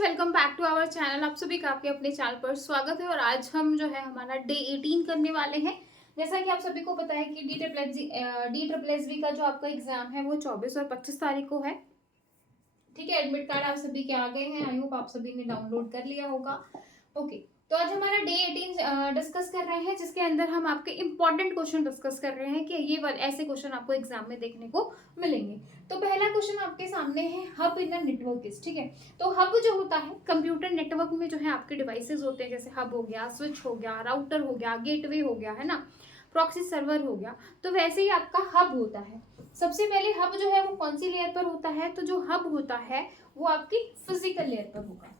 Welcome back to our channel. आप सभी का आपके अपने चैनल पर स्वागत है और आज हम जो है हमारा डे 18 करने वाले हैं। जैसा कि आप सभी को पता है कि डी ट्रिपल एस बी का जो आपका एग्जाम है वो 24 और 25 तारीख को है। ठीक है, एडमिट कार्ड आप सभी के आ गए हैं। आई होप आप सभी ने डाउनलोड कर लिया होगा। ओके, तो आज हमारा डे 18 डिस्कस कर रहे हैं, जिसके अंदर हम आपके इंपॉर्टेंट क्वेश्चन डिस्कस कर रहे हैं कि ऐसे क्वेश्चन आपको एग्जाम में देखने को मिलेंगे। तो पहला क्वेश्चन आपके सामने है, hub in a network is. ठीक है, तो हब जो होता है कंप्यूटर नेटवर्क में जो है आपके डिवाइसेस होते हैं, जैसे हब हो गया, स्विच हो गया, राउटर हो गया, गेटवे हो गया, है ना, प्रॉक्सी सर्वर हो गया। तो वैसे ही आपका हब होता है। सबसे पहले हब जो है वो कौन सी लेयर पर होता है? तो जो हब होता है वो आपकी फिजिकल लेयर पर होगा।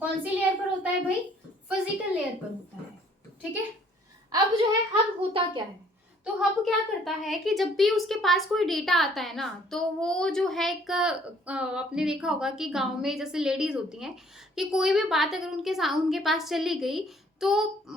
कौन सी लेयर पर होता है भाई? फिजिकल लेयर पर होता है। ठीक है, अब जो है हब होता क्या है? तो हब क्या करता है कि जब भी उसके पास कोई डेटा आता है ना, तो वो जो है एक आपने देखा होगा कि गांव में जैसे लेडीज होती हैं कि कोई भी बात अगर उनके पास चली गई तो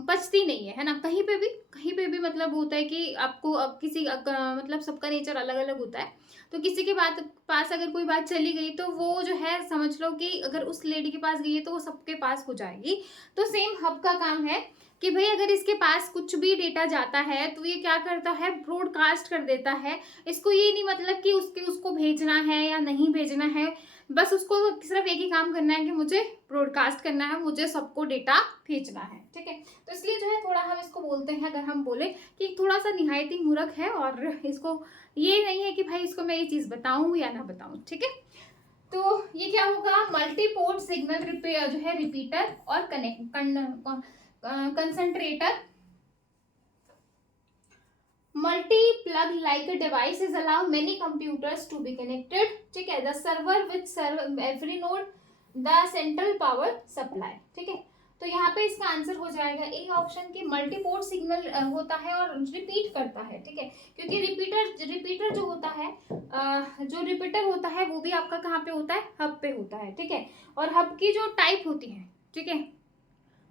बचती नहीं है ना। कहीं पे भी मतलब होता है कि आपको अब मतलब सबका नेचर अलग अलग होता है। तो किसी के पास अगर कोई बात चली गई तो वो जो है समझ लो कि अगर उस लेडी के पास गई है तो वो सबके पास हो जाएगी। तो सेम हब का काम है कि भाई अगर इसके पास कुछ भी डेटा जाता है तो ये क्या करता है, ब्रॉडकास्ट कर देता है। इसको ये नहीं मतलब कि उसको भेजना है या नहीं भेजना है, बस उसको सिर्फ एक ही काम करना है कि मुझे ब्रॉडकास्ट करना है, मुझे सबको डेटा भेजना है। ठीक है, तो इसलिए जो है थोड़ा हम इसको बोलते हैं, अगर हम बोले कि थोड़ा सा निहायती मूर्ख है और इसको ये नहीं है कि भाई इसको मैं ये चीज बताऊं या ना बताऊं। ठीक है, तो ये क्या होगा, मल्टी पोर्ट सिग्नल जो है रिपीटर और concentrator. multi-plug like a device is allow many computers to be connected. ठीक है, the server which serve every node, the central power supply. ठीक है, तो यहाँ पे इसका आंसर हो जाएगा ए ऑप्शन की, मल्टी पोर्ट सिग्नल होता है और रिपीट करता है। ठीक है, क्योंकि रिपीटर जो रिपीटर होता है वो भी आपका कहाँ पे होता है? हब पे होता है। ठीक है, और हब की जो टाइप होती है, ठीक है,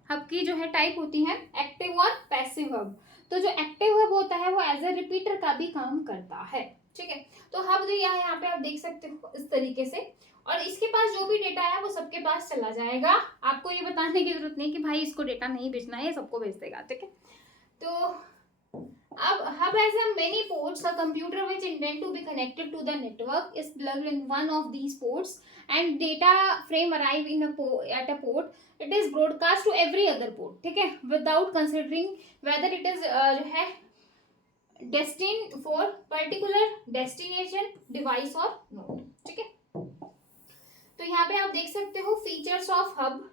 हब की जो है टाइप होती है एक्टिव और पैसिव हब। तो जो एक्टिव हब होता है वो एज ए रिपीटर का भी काम करता है। ठीक है, तो हब जो यहाँ पे आप देख सकते हो इस तरीके से, और इसके पास जो भी डेटा है वो सबके पास चला जाएगा। आपको ये बताने की जरूरत नहीं कि भाई इसको डेटा नहीं भेजना है, सबको भेज देगा। ठीक है, तो अब hub has a many ports. A computer which intend to be connected to the network is plugged in one of these ports and data frame arrive at a port. It is broadcast to every other port. ठीक है, without considering whether it is जो है destined for particular destination device or not. ठीक है, तो यहाँ पे आप देख सकते हो फीचर्स ऑफ हब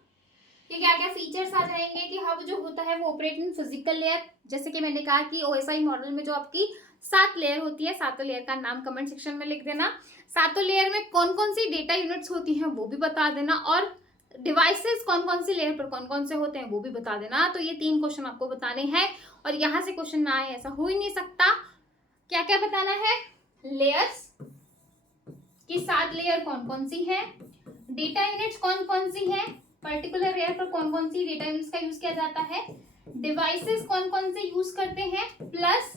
कि क्या क्या फीचर्स आ जाएंगे कि हब जो होता है वो ऑपरेट इन फिजिकल लेयर। जैसे कि मैंने कहा कि ओएसआई मॉडल में जो आपकी 7 लेयर होती है, सातों लेयर का नाम कमेंट सेक्शन में लिख देना। सातों लेयर में कौन कौन सी डेटा यूनिट्स होती हैं वो भी बता देना, और डिवाइसेस कौन कौन सी लेयर पर कौन कौन से होते हैं वो भी बता देना। तो ये 3 क्वेश्चन आपको बताने हैं और यहाँ से क्वेश्चन ना आए ऐसा हो ही नहीं सकता। क्या क्या बताना है? लेयर्स की 7 लेयर कौन कौन सी है, डेटा यूनिट्स कौन कौन सी है, पर्टिकुलर लेयर पर कौन कौन सी डेटा यूनिट्स का यूज किया जाता है, डिवाइसेस कौन कौन से यूज करते हैं, प्लस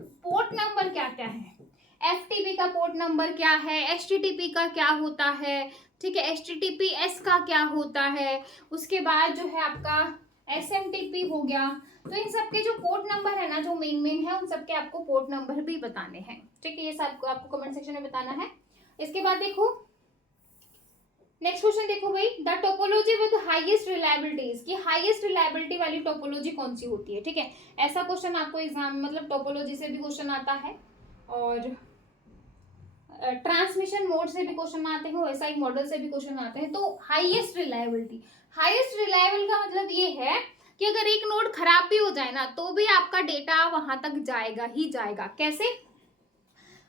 पोर्ट नंबर क्या क्या है, एफटीपी का पोर्ट नंबर क्या है, एचटीटीपी का क्या होता है, ठीक है, एचटीटीपीएस का क्या होता है, उसके बाद जो है आपका एसएमटीपी हो गया। तो इन सबके जो पोर्ट नंबर है ना, जो मेन है, उन सबके आपको पोर्ट नंबर भी बताने हैं। ठीक है, ये सब आपको कमेंट सेक्शन में बताना है। इसके बाद देखो नेक्स्ट क्वेश्चन, देखो भाई, द टोपोलॉजी विद हाईएस्ट रिलायबिलिटीज की हाईएस्ट रिलायबिलिटी वाली टोपोलॉजी कौन सी होती है? ठीक है, ऐसा क्वेश्चन आपको एग्जाम मतलब टोपोलॉजी से भी क्वेश्चन आता है और ट्रांसमिशन मोड से भी क्वेश्चन आते हैं, वैसा एक मॉडल से भी क्वेश्चन आते हैं। तो हाईएस्ट रिलायबल का मतलब ये है कि अगर एक नोड खराब भी हो जाए ना तो भी आपका डेटा वहां तक जाएगा ही जाएगा। कैसे?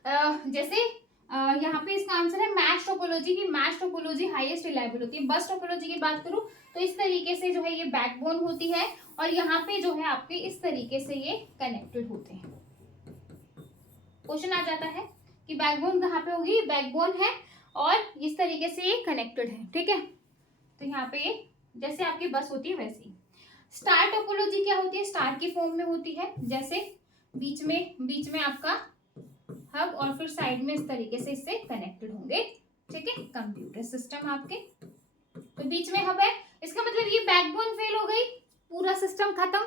जैसे यहाँ पे इसका आंसर है मैच टोपोलॉजी की। मैच टोपोलॉजी हाईएस्ट रिलायबल होती है। बस टोपोलॉजी की बात करूं तो इस तरीके से जो है ये बैकबोन होती है और यहाँ पे जो है आपके इस तरीके से ये कनेक्टेड होते हैं। क्वेश्चन आ जाता है कि बैकबोन कहाँ पे होगी, बैकबोन है और इस तरीके से ये कनेक्टेड है। ठीक है, तो यहाँ पे जैसे आपकी बस होती है वैसी। स्टार टोपोलॉजी क्या होती है? स्टार की फॉर्म में होती है, जैसे बीच में आपका हब और फिर साइड में इस तरीके से इससे कनेक्टेड होंगे। ठीक है, कंप्यूटर सिस्टम आपके, तो बीच में हब है, इसका मतलब ये बैकबोन फेल हो गई, पूरा सिस्टम खत्म,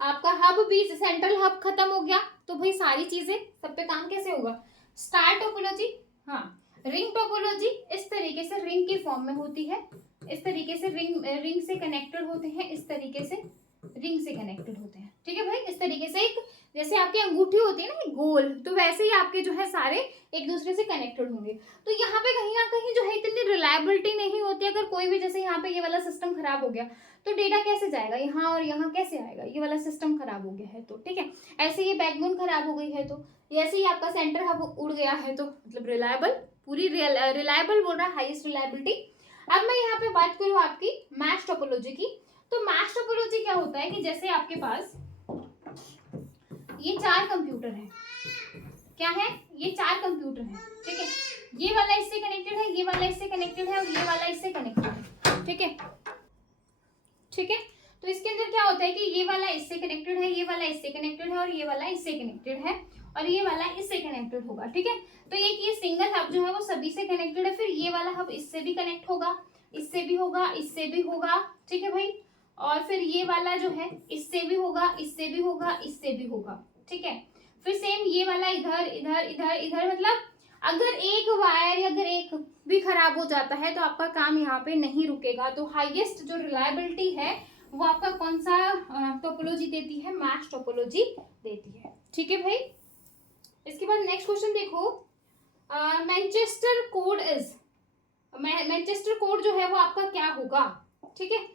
आपका हब भी, सेंट्रल हब खत्म हो गया, तो भाई सारी चीजें सब पे काम कैसे होगा। स्टार टोपोलॉजी, हाँ, रिंग टोपोलॉजी इस तरीके से रिंग की फॉर्म में होती है, इस तरीके से रिंग से कनेक्टेड होते हैं, इस तरीके से रिंग से कनेक्टेड होते हैं, ठीक है भाई। इस तरीके से एक, जैसे आपकी अंगूठी होती है ना गोल, तो वैसे ही आपके जो है सारे एक दूसरे से कनेक्टेड होंगे। तो यहाँ पे कहीं ना कहीं जो है इतनी रिलायबिलिटी नहीं होती, अगर कोई भी, जैसे यहाँ पे ये वाला सिस्टम खराब हो गया तो डेटा कैसे जाएगा, यहाँ और यहाँ कैसे आएगा, ये वाला सिस्टम खराब हो गया है तो, ठीक है। ऐसे ये बैकबोन खराब हो गई है तो, जैसे ही आपका सेंटर हब उड़ गया है तो, मतलब रिलायबल, पूरी रिलायबल बोल रहा है, हाईएस्ट रिलायबिलिटी। अब मैं यहाँ पे बात करूँ आपकी मैश टोपोलॉजी की, तो मैश टोपोलॉजी क्या होता है कि जैसे आपके पास ये 4 कंप्यूटर हैं, क्या है, ये 4 कंप्यूटर हैं, ठीक है, ये वाला इससे कनेक्टेड है, ये वाला इससे कनेक्टेड है और ये वाला इससे कनेक्टेड है, ठीक है, ठीक है। तो इसके अंदर क्या होता है कि ये वाला इससे कनेक्टेड है, ये वाला इससे कनेक्टेड है और ये वाला इससे कनेक्टेड है और ये वाला इससे कनेक्टेड होगा, ठीक है। तो ये सिंगल हब जो है वो सभी से कनेक्टेड है, फिर ये वाला हब इससे भी कनेक्ट होगा, इससे भी होगा, इससे भी होगा, ठीक है भाई, और फिर ये वाला जो है इससे भी होगा, इससे भी होगा, इससे भी होगा, ठीक है। फिर सेम ये वाला इधर इधर इधर इधर, मतलब अगर एक वायर, अगर एक भी खराब हो जाता है तो आपका काम यहाँ पे नहीं रुकेगा। तो हाईएस्ट जो रिलायबिलिटी है वो आपका कौन सा टोपोलॉजी देती है, मैश टोपोलॉजी देती है, ठीक है भाई। इसके बाद नेक्स्ट क्वेश्चन देखो, Manchester code is, Manchester code जो है वो आपका क्या होगा, ठीक है।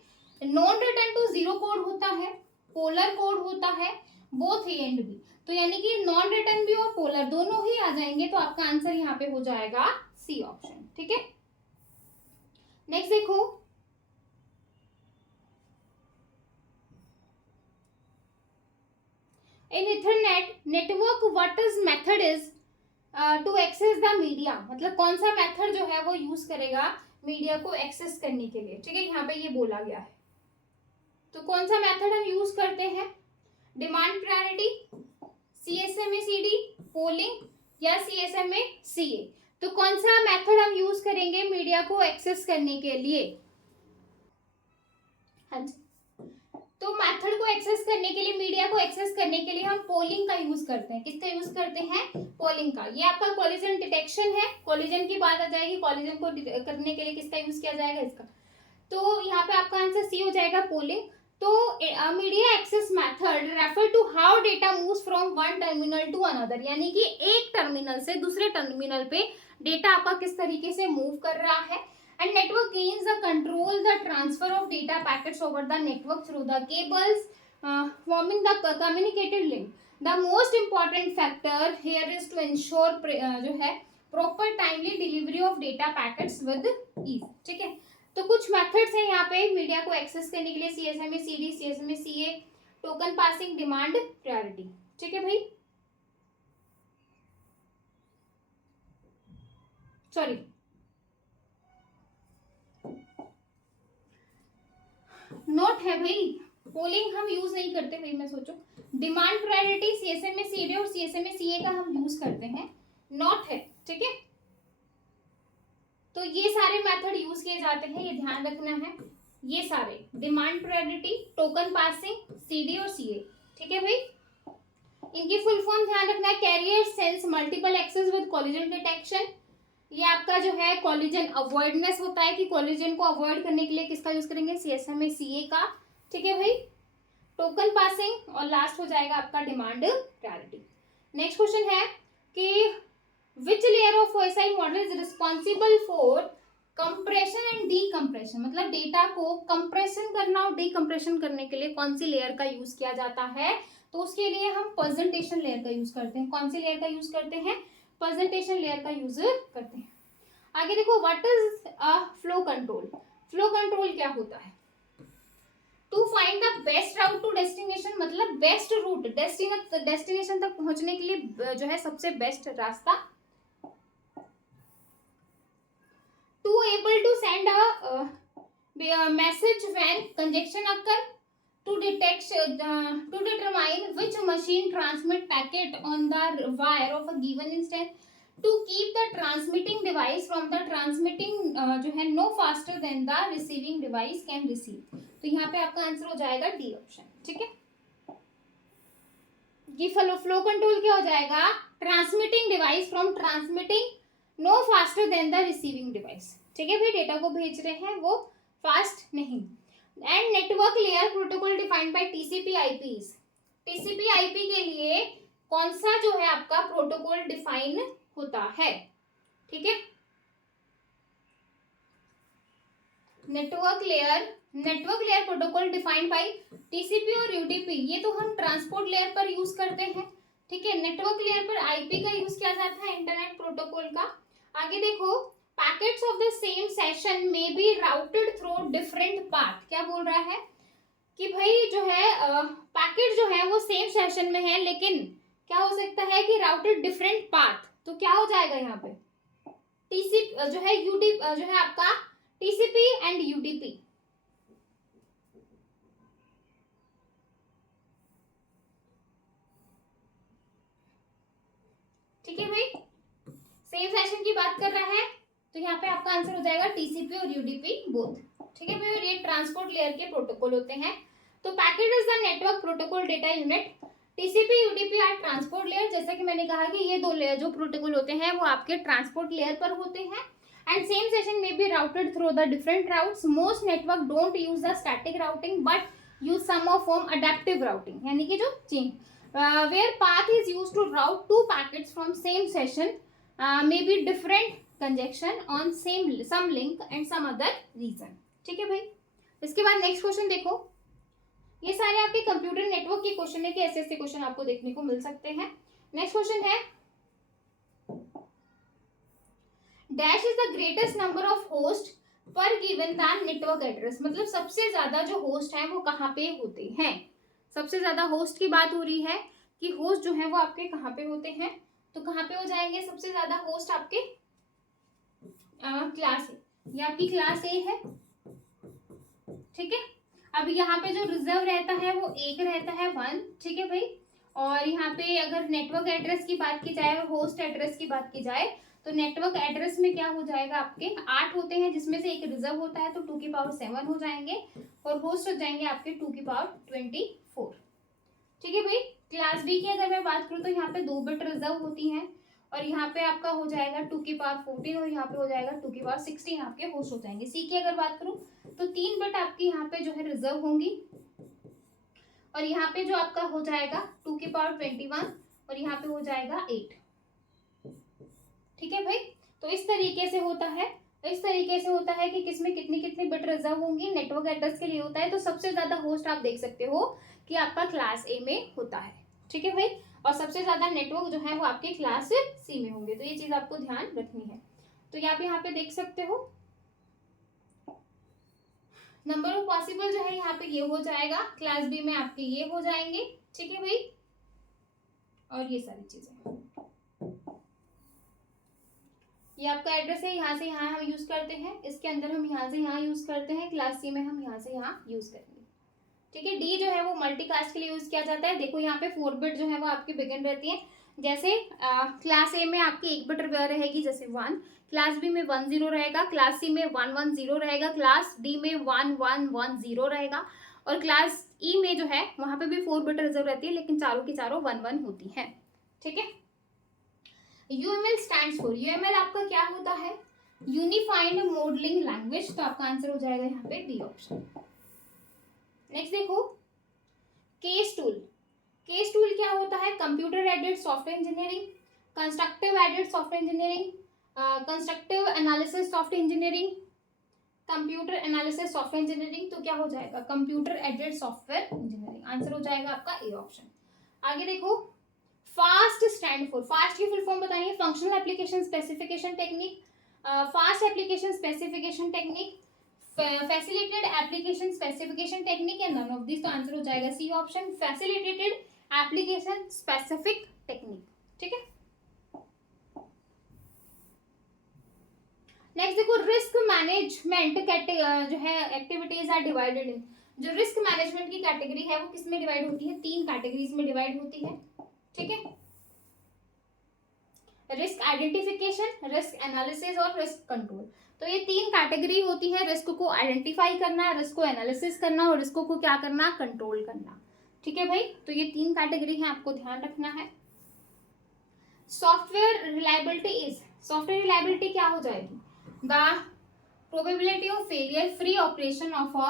Non return to zero code होता है, पोलर कोड होता है, बोथ ए एंड बी, तो यानी कि नॉन रिटर्न भी और पोलर दोनों ही आ जाएंगे, तो आपका आंसर यहाँ पे हो जाएगा सी ऑप्शन, ठीक है। नेक्स्ट देखो, in Ethernet network what is method is to access the media, मतलब कौन सा मेथड जो है वो यूज करेगा मीडिया को एक्सेस करने के लिए, ठीक है, यहाँ पे ये बोला गया है। तो कौन सा मेथड हम यूज करते हैं, डिमांड प्रायोरिटी, CSMA-CD, पोलिंग या CSMA-CA, तो कौन सा मेथड हम यूज करेंगे मीडिया को एक्सेस करने के लिए। हाँ जी, तो मेथड को एक्सेस करने के लिए, मीडिया को एक्सेस करने के लिए हम पोलिंग का यूज करते हैं। किसका यूज करते हैं, पोलिंग का। ये आपका कोलिजन डिटेक्शन है, कोलिजन की बात आ जाएगी, कोलिजन को करने के लिए किसका यूज किया जाएगा, इसका। तो यहाँ पे आपका आंसर सी हो जाएगा, पोलिंग। तो media access method refer to how data moves from one terminal to another, यानी कि एक टर्मिनल से दूसरे टर्मिनल पे डेटा आपका किस तरीके से मूव कर रहा है। And network gains the control the transfer of data packets over the network through the cables forming the communicated link. The most important factor here is to ensure जो है proper timely delivery of data packets with ease, ठीक है। तो कुछ methods हैं यहाँ पे media को एक्सेस करने के लिए, CSMA-CD, CSMA-CA, token passing, demand priority, ठीक है भाई। सॉरी, नोट है भाई, पोलिंग हम यूज नहीं करते भाई, मैं सोचो डिमांड प्रायोरिटी, CSMA-CD और CSMA-CA का हम यूज करते हैं, नोट है, ठीक है। तो ये सारे मेथड यूज किए जाते हैं, ये ध्यान रखना है, ये सारे demand priority, token passing, CD और CA, ठीक है भाई। इनकी फुल फॉर्म ध्यान रखना है, carrier sense multiple access with collision detection. ये आपका जो है कोलिजन अवॉइडनेस होता है कि कोलिजन को अवॉइड करने के लिए किसका यूज करेंगे, CSMA-CA का, ठीक है भाई। टोकन पासिंग और लास्ट हो जाएगा आपका डिमांड प्रायोरिटी। नेक्स्ट क्वेश्चन है कि which layer of OSI model is responsible for compression and decompression, मतलब डेटा को कंप्रेशन करना और डीकम्प्रेशन करने के लिए कौन सी लेयर का यूज किया जाता है। तो उसके लिए हम प्रेजेंटेशन लेयर का यूज करते हैं। कौन सी लेयर का यूज करते हैं, प्रेजेंटेशन लेयर का यूज करते हैं। आगे देखो, what is a flow control, flow control क्या होता है, to find the best route to destination, मतलब बेस्ट रूट, डेस्टिनेशन तक पहुंचने के लिए जो है सबसे बेस्ट रास्ता। To able to send a message when congestion occur, to determine which machine transmit packet on the wire of a given instant, to keep the transmitting device from the transmitting जो है no faster than the receiving device can receive. तो यहाँ पे आपका answer हो जाएगा D option. ठीक है, ये फ्लो कंट्रोल क्या हो जाएगा, transmitting device from transmitting no faster than the receiving device. ठीक है भाई, डेटा को भेज रहे हैं वो फास्ट नहीं। And network layer protocol defined by TCP IPs. TCP IP के लिए कौन सा जो है आपका प्रोटोकॉल डिफाइन होता है। ठीक है, network layer protocol defined by TCP और यूडीपी, ये तो हम ट्रांसपोर्ट लेयर पर यूज करते हैं। ठीक है, नेटवर्क लेयर पर आईपी का यूज किया जाता है, इंटरनेट प्रोटोकॉल का। आगे देखो, packets of the same session में be routed through different path. क्या बोल रहा है कि भाई जो है पैकेट जो है वो सेम सेशन में है, लेकिन क्या हो सकता है कि राउटेड डिफरेंट पाथ। तो क्या हो जाएगा यहाँ पे, टीसीपी जो है यूडी जो है आपका टीसीपी एंड यूडीपी। ठीक है भाई, सेम सेशन की बात कर रहा है, तो यहाँ पे आपका आंसर हो जाएगा टीसीपी और यूडीपी बोथ। ठीक है भाई, और ये ट्रांसपोर्ट लेयर के प्रोटोकॉल होते हैं। तो packet is the network protocol data unit, TCP UDP are transport layer. जैसा कि मैंने कहा कि ये दो लेयर जो प्रोटोकॉल होते हैं वो आपके ट्रांसपोर्ट लेयर पर होते हैं। एंड सेम सेशन में be routed through the different routes. Most network don't use the static routing but use some of form adaptive routing, यानी कि जो change where path is used to route two packets from same session may be different conjunction on some link and some other reason। ठीक है भाई, इसके बाद next question देखो, ये सारे आपके कंप्यूटर नेटवर्क के क्वेश्चन है कि ऐसे ऐसे क्वेश्चन आपको देखने को मिल सकते हैं। नेक्स्ट क्वेश्चन है, dash is the greatest number of host पर गिवन द नेटवर्क एड्रेस। मतलब सबसे ज्यादा जो होस्ट है वो कहाँ पे होते हैं। सबसे ज्यादा होस्ट की बात हो रही है कि होस्ट जो है वो आपके कहाँ पे होते हैं। तो कहाँ पे हो जाएंगे सबसे ज्यादा होस्ट आपके क्लास ए, ये आपकी क्लास ए है। ठीक है, अब यहाँ पे जो रिजर्व रहता है वो एक रहता है 1। ठीक है भाई, और यहाँ पे अगर नेटवर्क एड्रेस की बात की जाए और होस्ट एड्रेस की बात की जाए तो नेटवर्क एड्रेस में क्या हो जाएगा, आपके 8 होते हैं, जिसमें से एक रिजर्व होता है तो 2 की पावर 7 हो जाएंगे, और होस्ट हो जाएंगे आपके 2 की पावर 24। ठीक है भाई, क्लास बी की अगर मैं बात करूँ तो यहाँ पे 2 बिट रिजर्व होती हैं, और यहाँ पे आपका हो जाएगा 2 की पावर 14, और यहाँ पे हो जाएगा 2 की पावर 16 आपके होस्ट हो जाएंगे। सी की अगर बात करूँ तो 3 बिट आपकी यहाँ पे जो है रिजर्व होंगी, और यहाँ पे जो आपका हो जाएगा 2 की पावर 21, और यहाँ पे हो जाएगा 8। ठीक है भाई, तो इस तरीके से होता है, कि किसमें कितनी कितनी बिट रिजर्व होंगी, नेटवर्क एड्रेस के लिए होता है। तो सबसे ज्यादा होस्ट आप देख सकते हो कि आपका क्लास ए में होता है। ठीक है भाई, और सबसे ज्यादा नेटवर्क जो है वो आपके क्लास सी में होंगे। तो ये चीज आपको ध्यान रखनी है। तो यहाँ पे देख सकते हो नंबर ऑफ पॉसिबल जो है यहाँ पे ये हो जाएगा, क्लास बी में आपके ये हो जाएंगे। ठीक है भाई, और ये सारी चीजें, ये आपका एड्रेस है, यहाँ से यहाँ हम यूज करते हैं, इसके अंदर हम यहाँ से यहाँ यूज करते हैं, क्लास सी में हम यहाँ से यहाँ यूज करेंगे। ठीक है, डी जो है वो मल्टीकास्ट के लिए यूज किया जाता है। देखो यहाँ पे 4 बिट जो है वो आपकी बिगिन रहती है। जैसे क्लास ए में आपकी 1 बिट रहेगी, जैसे 1, क्लास बी में 1 0 रहेगा, क्लास सी में 1 1 0 रहेगा, क्लास डी में 1 1 1 0 रहेगा, और क्लास ई में जो है वहां पे भी 4 बिट रिजर्व रहती है, लेकिन चारों की चारों 1 1 होती है। ठीक है, यूएमएल स्टैंड्स फॉर, यूएमएल आपका क्या होता है, यूनिफाइड मॉडलिंग लैंग्वेज। तो आपका आंसर हो जाएगा यहाँ पे डी ऑप्शन। नेक्स्ट देखो, केस टूल। केस टूल क्या होता है, computer aided software engineering, constructive aided software engineering, constructive analysis software engineering, computer analysis software engineering. तो क्या हो जाएगा, computer aided software engineering. Answer हो जाएगा आपका ए ऑप्शन। आगे देखो, फास्ट स्टैंड फॉर, फास्ट की फुल फॉर्म बताइए, functional application specification technique, fast application specification technique, facilitated application specification technique, या नन ऑफ दिस। तो आंसर हो जाएगा C option, facilitated application specific technique. ठीक है, नेक्स्ट देखो, रिस्क मैनेजमेंट जो है एक्टिविटीज आर डिवाइडेड इन, जो रिस्क मैनेजमेंट की कैटेगरी है वो किस में डिवाइड होती है, 3 कैटेगरीज में डिवाइड होती है। ठीक है, रिस्क आइडेंटिफिकेशन, रिस्क एनालिसिस और रिस्क कंट्रोल। तो ये 3 कैटेगरी होती है, रिस्क को आइडेंटिफाई करना, रिस्क को एनालिसिस करना और रिस्क को क्या करना, कंट्रोल करना। ठीक है भाई, तो ये 3 कैटेगरी है, आपको ध्यान रखना है। Software reliability is, software reliability क्या हो जाएगी, the probability of failure free operation of a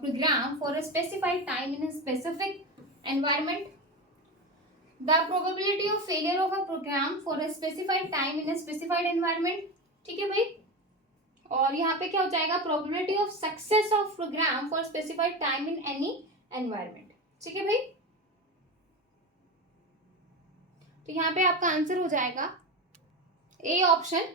program for a specified time in a specific environment, the probability of failure of a program for a specified time in a specified environment। ठीक है भाई, और यहाँ पे क्या हो जाएगा, probability of success of program for specified time in any environment। ठीक है भाई, तो यहाँ पे आपका आंसर हो जाएगा A option,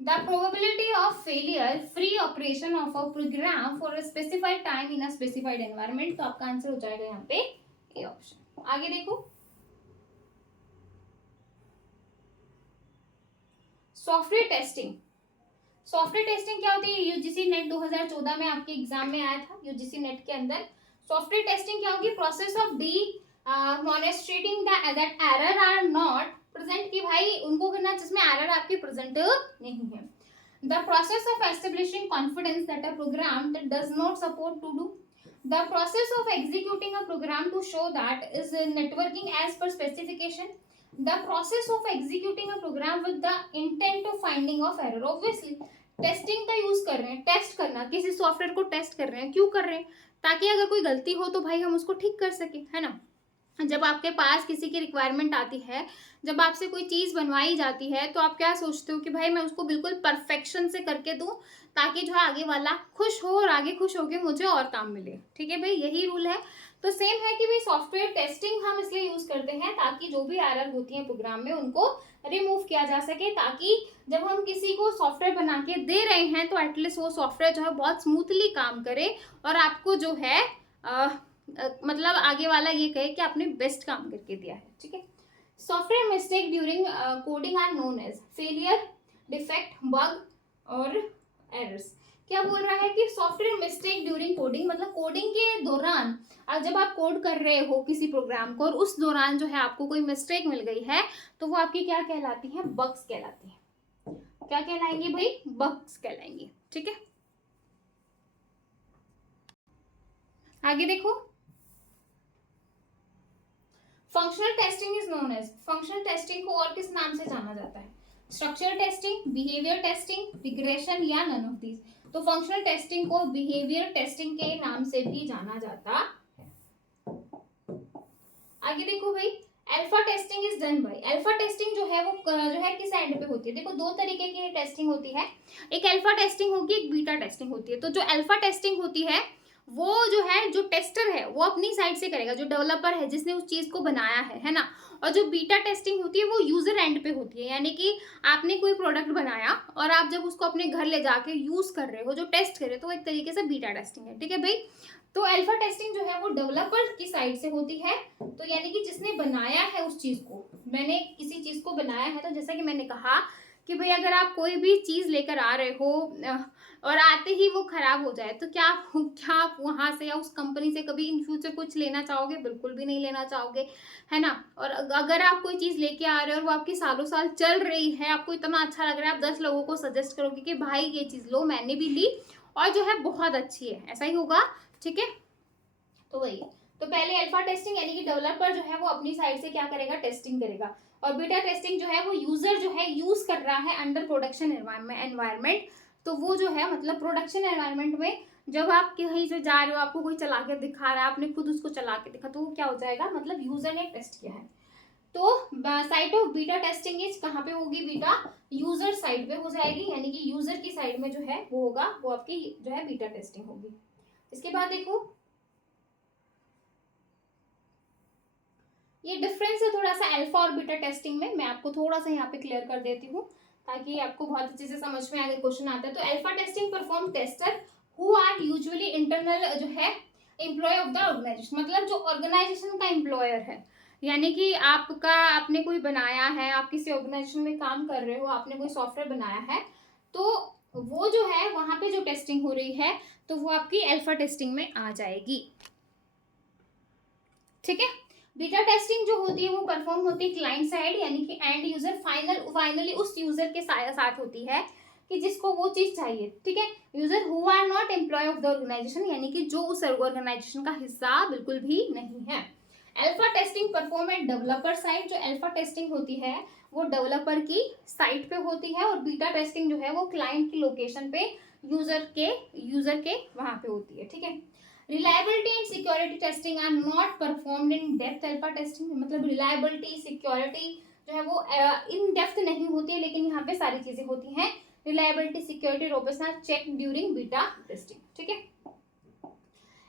the probability of failure free operation of a program for a specified time in a specified environment। तो आपका आंसर हो जाएगा यहाँ पे ए ऑप्शन। आगे देखो, सॉफ्टवेयर टेस्टिंग। सॉफ्टवेयर टेस्टिंग क्या होती है, यूजीसी नेट 2014 में आपके एग्जाम में आया था, यूजीसी नेट के अंदर। सॉफ्टवेयर टेस्टिंग क्या होगी, process of monitoring that error are not present, कि भाई उनको करना जिसमें एरर आपकी प्रेजेंट नहीं है। The process of establishing confidence that a program that does not support to do. The process of executing a program to show that is networking as per specification. The process of executing a program with the intent of finding of error. Obviously, testing का use कर रहे हैं, test करना, किसी software को test कर रहे हैं, क्यों कर रहे हैं, ताकि अगर कोई गलती हो तो भाई हम उसको ठीक कर सके, है ना। जब आपके पास किसी की रिक्वायरमेंट आती है, जब आपसे कोई चीज़ बनवाई जाती है, तो आप क्या सोचते हो कि भाई मैं उसको बिल्कुल परफेक्शन से करके दूं, ताकि जो है आगे वाला खुश हो और आगे खुश होके मुझे और काम मिले। ठीक है भाई, यही रूल है। तो सेम है कि भाई सॉफ्टवेयर टेस्टिंग हम इसलिए यूज करते हैं ताकि जो भी एरर होती है प्रोग्राम में उनको रिमूव किया जा सके, ताकि जब हम किसी को सॉफ्टवेयर बना के दे रहे हैं तो एटलीस्ट वो सॉफ्टवेयर जो है बहुत स्मूथली काम करे और आपको जो है मतलब आगे वाला ये कहे कि आपने बेस्ट काम करके दिया है। ठीक है, software mistake during coding are known as failure, defect, bug और एरर्स। क्या बोल रहा है कि सॉफ्टवेयर मिस्टेक ड्यूरिंग कोडिंग, मतलब कोडिंग के दौरान जब आप कोड कर रहे हो किसी प्रोग्राम को और उस दौरान जो है आपको कोई मिस्टेक मिल गई है, तो वो आपकी क्या कहलाती है, बग्स कहलाती है। क्या कहलाएंगे भाई, बग्स कहलाएंगे। ठीक है, आगे देखो, functional testing is known as, functional testing को और किस नाम से जाना जाता है, structural testing, behaviour testing, regression या नन ऑफ दीज। तो फंक्शनल टेस्टिंग को बिहेवियर टेस्टिंग के नाम से भी जाना जाता है। आगे देखो भाई, alpha testing is done by, alpha testing जो है वो जो है किस एंड पे होती है, देखो 2 तरीके की टेस्टिंग होती है, एक अल्फा टेस्टिंग होगी, एक बीटा टेस्टिंग होती है। तो जो अल्फा टेस्टिंग होती है वो जो है, जो टेस्टर है वो अपनी साइड से करेगा, जो डेवलपर है जिसने उस चीज को बनाया है ना। और जो बीटा टेस्टिंग होती है वो यूजर एंड पे होती है, यानी कि आपने कोई प्रोडक्ट बनाया और आप जब उसको अपने घर ले जाके यूज कर रहे हो, जो टेस्ट कर रहे हो, तो एक तरीके से बीटा टेस्टिंग है। ठीक है भाई, तो अल्फा टेस्टिंग जो है वो डेवलपर की साइड से होती है, तो यानी कि जिसने बनाया है उस चीज को, मैंने किसी चीज को बनाया है, तो जैसा कि मैंने कहा कि भाई अगर आप कोई भी चीज लेकर आ रहे हो और आते ही वो खराब हो जाए, तो क्या आप वहां से या उस कंपनी से कभी इन फ्यूचर कुछ लेना चाहोगे, बिल्कुल भी नहीं लेना चाहोगे, है ना। और अगर आप कोई चीज लेके आ रहे हो और वो आपकी सालों साल चल रही है, आपको इतना अच्छा लग रहा है, आप 10 लोगों को सजेस्ट करोगे कि भाई ये चीज लो, मैंने भी ली और जो है बहुत अच्छी है, ऐसा ही होगा। ठीक है, तो वही, तो पहले अल्फा टेस्टिंग यानी कि डेवलपर जो है वो अपनी साइड से क्या करेगा, टेस्टिंग करेगा, और बीटा टेस्टिंग जो है वो यूजर जो है यूज कर रहा है अंडर प्रोडक्शन एनवायरनमेंट। तो वो जो है मतलब प्रोडक्शन एनवायरनमेंट में जब आप कहीं से जा रहे हो, आपको कोई चला के दिखा रहा है, आपने खुद उसको चला के दिखा, तो वो क्या हो जाएगा, मतलब यूजर ने टेस्ट किया है। तो site of beta testing is कहाँ पे होगी, बीटा यूजर साइड पे हो जाएगी, यानी कि यूजर की साइड में जो है वो होगा, वो आपकी जो है बीटा टेस्टिंग होगी। इसके बाद देखो, ये डिफरेंस है थोड़ा सा अल्फा और बीटा टेस्टिंग में, मैं आपको थोड़ा सा यहाँ पे क्लियर कर देती हूँ ताकि आपको बहुत अच्छे से समझ में अगर क्वेश्चन आता है। तो alpha testing perform tester who are usually internal जो है एम्प्लॉय ऑफ द ऑर्गेनाइजेशन, मतलब जो ऑर्गेनाइजेशन का एम्प्लॉयर है, यानी कि आपका आपने कोई बनाया है, आप किसी ऑर्गेनाइजेशन में काम कर रहे हो, आपने कोई सॉफ्टवेयर बनाया है, तो वो जो है वहां पे जो टेस्टिंग हो रही है तो वो आपकी अल्फा टेस्टिंग में आ जाएगी। ठीक है, बीटा टेस्टिंग जो होती है वो परफॉर्म होती है क्लाइंट साइड, यानी कि एंड यूजर फाइनली उस यूजर के साथ होती है कि जिसको वो चीज चाहिए, ठीक है। User who are not employ of the organisation, यानी कि जो उस ऑर्गेनाइजेशन का हिस्सा बिल्कुल भी नहीं है। Alpha testing perform at developer side, जो अल्फा टेस्टिंग होती है वो डेवलपर की साइट पे होती है, और बीटा टेस्टिंग जो है वो क्लाइंट की लोकेशन पे यूजर के वहां पे होती है, ठीक है। Reliability and security testing are not performed in depth alpha testing, मतलब रिलायबिलिटी सिक्योरिटी जो है वो इन डेप्थ नहीं होती है, लेकिन यहाँ पे सारी चीजें होती हैं। Reliability security robustness check during beta testing, ठीक है।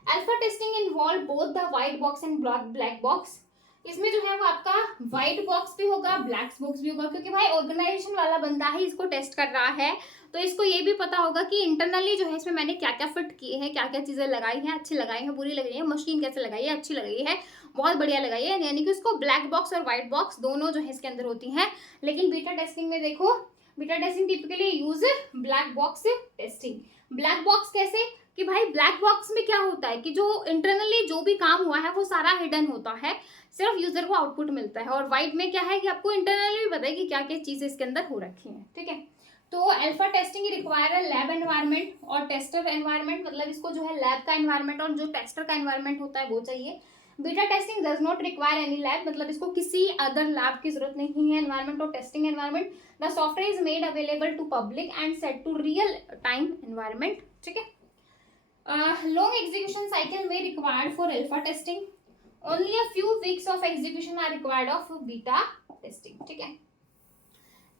Alpha testing involve both the white box and black box, इसमें जो है वो आपका व्हाइट बॉक्स भी होगा, ब्लैक बॉक्स भी होगा, क्योंकि भाई ऑर्गेनाइजेशन वाला बंदा ही इसको टेस्ट कर रहा है, तो इसको ये भी पता होगा कि इंटरनली जो है इसमें मैंने क्या क्या फिट किए हैं, क्या क्या चीजें लगाई हैं, अच्छी लगाई हैं, बुरी लगाई है, मशीन कैसे लगाई है, अच्छी लगाई है, बहुत बढ़िया लगाई है, यानी कि उसको ब्लैक बॉक्स और व्हाइट बॉक्स दोनों जो है इसके अंदर होती हैं। लेकिन बीटा टेस्टिंग में देखो, beta testing typically use black box testing. Black box कैसे कि भाई ब्लैक बॉक्स में क्या होता है कि जो इंटरनली जो भी काम हुआ है वो सारा हिडन होता है, सिर्फ यूजर को आउटपुट मिलता है। और व्हाइट में क्या है कि आपको इंटरनली भी पता है कि क्या क्या चीजें इसके अंदर हो रखी हैं, ठीक है। तो अल्फा टेस्टिंग रिक्वायर है लैब एनवायरनमेंट और टेस्टर एनवायरनमेंट, मतलब इसको जो है लैब का एनवायरनमेंट और जो टेस्टर का एनवायरनमेंट होता है वो चाहिए। Beta testing does not require any lab, मतलब इसको किसी अदर लैब की जरूरत नहीं है। एनवायरनमेंट और testing environment, the software is made available to public and set to real time environment, ठीक है। Long execution cycle may required for alpha testing. Only a few weeks of execution are required of beta testing, ठीक है।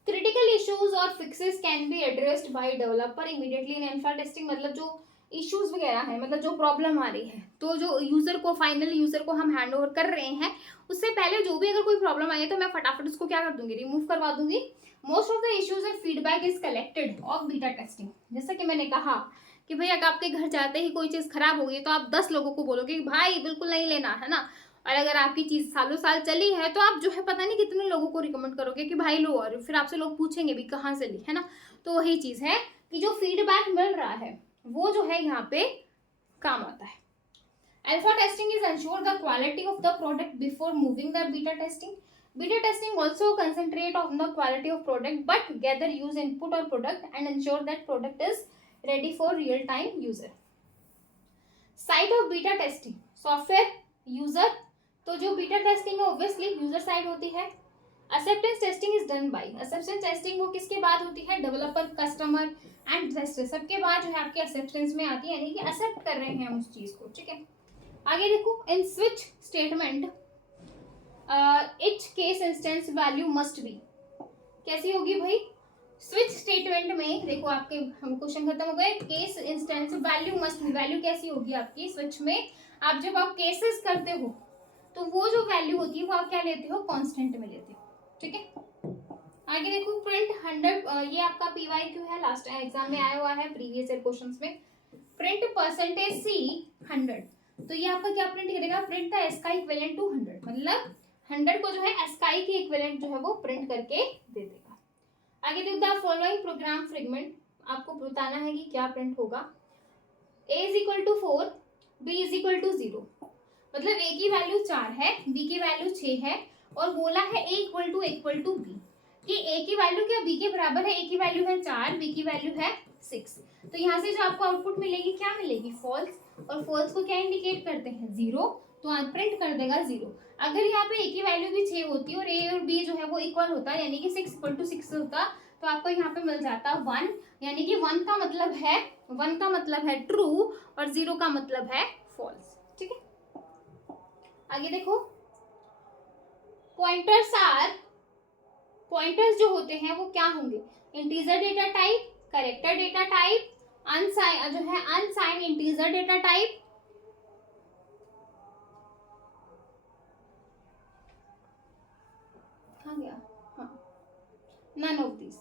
Critical issues और fixes can be addressed by developer immediately in alpha testing, मतलब जो issues वगैरह है, मतलब जो problem आ रही है, तो जो यूजर को फाइनली यूजर को हम हैंड ओवर कर रहे हैं, उससे पहले जो भी अगर कोई प्रॉब्लम आई है तो मैं फटाफट उसको क्या कर दूंगी, रिमूव करवा दूंगी। Most of the issues and feedback is collected of beta testing, जैसा कि मैंने कहा कि भाई अगर आपके घर जाते ही कोई चीज खराब हो गई तो आप 10 लोगों को बोलोगे कि भाई बिल्कुल नहीं लेना, है ना। और अगर आपकी चीज सालों साल चली है तो आप जो है पता नहीं कितने लोगों को रिकमेंड करोगे कि भाई लो, और फिर आपसे लोग पूछेंगे भी कहाँ से ली, है ना। तो वही चीज है कि जो फीडबैक मिल रहा है वो जो है यहाँ पे काम आता है। Alpha testing is ensure the quality of the product before moving the beta testing. Beta testing also concentrate on the quality of product but gather use input or product and ensure that product is ready for real time user. Side of beta testing, software, user, तो जो beta testing है obviously user side होती है। Acceptance testing is done by, acceptance testing वो किसके बाद होती है, डेवलपर, कस्टमर एंड टेस्टर, सबके बाद जो है आपके एक्सेप्टेंस में आती है, यानी कि एक्सेप्ट कर रहे हैं हम उस चीज को, ठीक है। आगे देखो, in switch statement each case instance value must be, कैसी होगी भाई, स्विच स्टेटमेंट में देखो आपके हम क्वेश्चन खत्म हो गए, case instance value must B, value कैसी होगी आपकी स्विच में, आप जब आप केसेस करते हो तो वो जो वैल्यू होती है वो आप क्या लेते हो, कांस्टेंट में लेते हो, ठीक है। आगे देखो, प्रिंट 100, ये आपका पीवाईक्यू है, लास्ट एग्जाम में आया हुआ है प्रीवियस ईयर क्वेश्चंस में। प्रिंट परसेंटेज सी 100, तो ये आपका क्या प्रिंट करेगा, प्रिंट द एस का इक्विवेलेंट टू 100, मतलब 100 को जो है एस्काई की इक्विवेलेंट जो है वो प्रिंट करके दे देगा। आगे देखो, द फॉलोइंग प्रोग्राम फ्रेगमेंट, आपको बताना है कि क्या प्रिंट होगा। a is equal to 4, b is equal to 0, मतलब a की वैल्यू 4 है, b की वैल्यू 6 है, और बोला है a इक्वल टू b, कि a की वैल्यू क्या b के बराबर है, a की वैल्यू है 4, b की वैल्यू है 6, तो यहाँ से जो आपको आउटपुट मिलेगी क्या मिलेगी, फॉल्स, और फॉल्स को क्या इंडिकेट करते हैं, 0, तो आप प्रिंट कर देगा 0। अगर यहाँ पे a की वैल्यू भी 6 होती और a और b जो है वो इक्वल होता, यानी कि 6 इक्वल टू 6 होता, तो आपको यहाँ पे मिल जाता 1, यानी कि 1 का मतलब है ट्रू और 0 का मतलब है फॉल्स, ठीक है। आगे देखो, पॉइंटर्स जो होते हैं वो क्या होंगे, integer data type, character data type, अनसाइन जो है अनसाइन इंटीजर डेटा टाइप, गया हाँ, नन ऑफ दिस,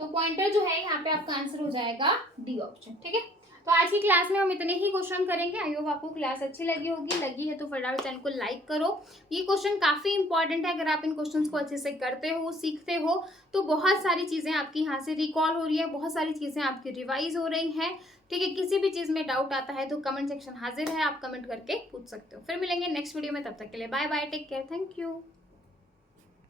तो पॉइंटर जो है यहाँ पे आपका आंसर हो जाएगा डी ऑप्शन, ठीक है। तो आज की क्लास में हम इतने ही क्वेश्चन करेंगे। आई होप आपको क्लास अच्छी लगी होगी। लगी है तो फटाफट चैनल को लाइक करो। ये क्वेश्चन काफ़ी इंपॉर्टेंट है। अगर आप इन क्वेश्चंस को अच्छे से करते हो, सीखते हो, तो बहुत सारी चीज़ें आपकी यहाँ से रिकॉल हो रही है, बहुत सारी चीज़ें आपकी रिवाइज हो रही हैं। ठीक है, किसी भी चीज़ में डाउट आता है तो कमेंट सेक्शन हाजिर है, आप कमेंट करके पूछ सकते हो। फिर मिलेंगे नेक्स्ट वीडियो में, तब तक के लिए bye bye, take care, thank you.